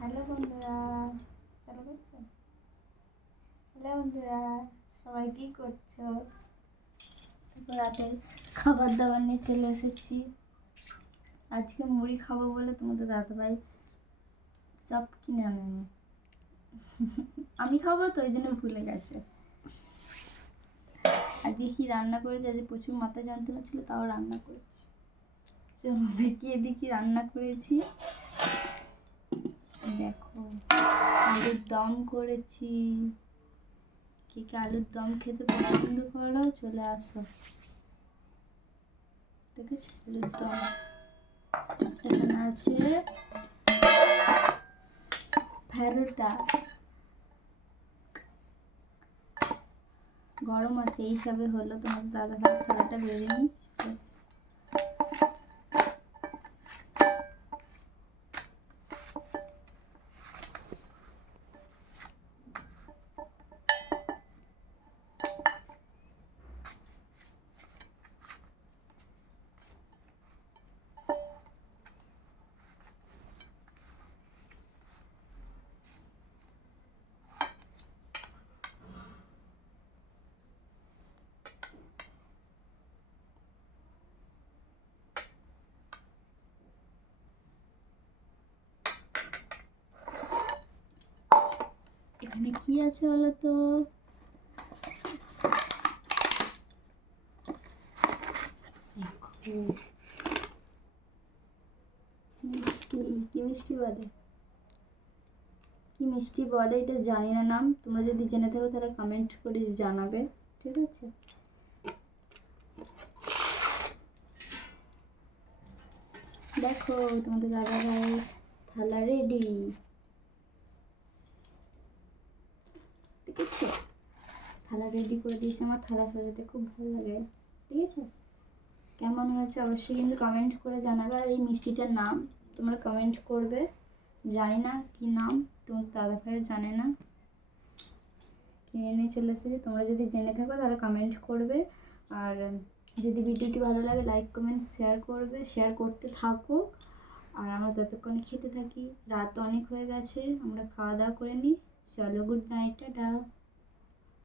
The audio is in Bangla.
হ্যালো বন্ধুরা চালু করছ হ্যালো বন্ধুরা, সবাই কি করছ? তারপর রাতের খাবার দাবার নিয়ে চলে এসেছি। আজকে মুড়ি খাব বলে তোমাদের দাদাভাই চপ কিনে আনেনি। আমি খাব তো, ওই জন্য ভুলে গেছে। আজকে কি রান্না করেছে? আজকে প্রচুর মাথা যন্ত্রণা ছিল, তাও রান্না করেছি। চলো দেখিয়ে দেখি রান্না করেছি। দেখো, আলুর দম করেছি। কে কে আলুর দম খেতে পছন্দ করো? চলে আসো। দেখেছি আলুর দম? এখানে আছে ফেরোটা। গরম আছে, এইসবে হলো তোমার দাদা ভাই থালাটা বেরিয়ে এখানে কি আছে বলো তো মিষ্টি, কি মিষ্টি বলে? কি মিষ্টি বলে এটা জানি না নাম। তোমরা যদি জেনে থাকো তাহলে কমেন্ট করে জানাবে, ঠিক আছে? দেখো, তোমাদের দাদা ভাই থালা রেডি দেখেছ থালা রেডি করে দিয়েছি, আমার থালা সাজাতে খুব ভালো লাগে। ঠিক আছে? কেমন হয়েছে অবশ্যই কিন্তু কমেন্ট করে জানাবে। আর এই মিষ্টিটার নাম তোমরা কমেন্ট করবে। জানি না কি নাম, তোমার দাদা ভাইয়ের জানে না। কিনে নিয়ে চলে এসেছে। তোমরা যদি জেনে থাকো তাহলে কমেন্ট করবে। আর যদি ভিডিওটি ভালো লাগে লাইক কমেন্ট শেয়ার করবে। শেয়ার করতে থাকো। আর আমরা ততক্ষণে খেতে থাকি। রাত অনেক হয়ে গেছে, আমরা খাওয়া দাওয়া করে নিই। চলো গুড নাইট টাটা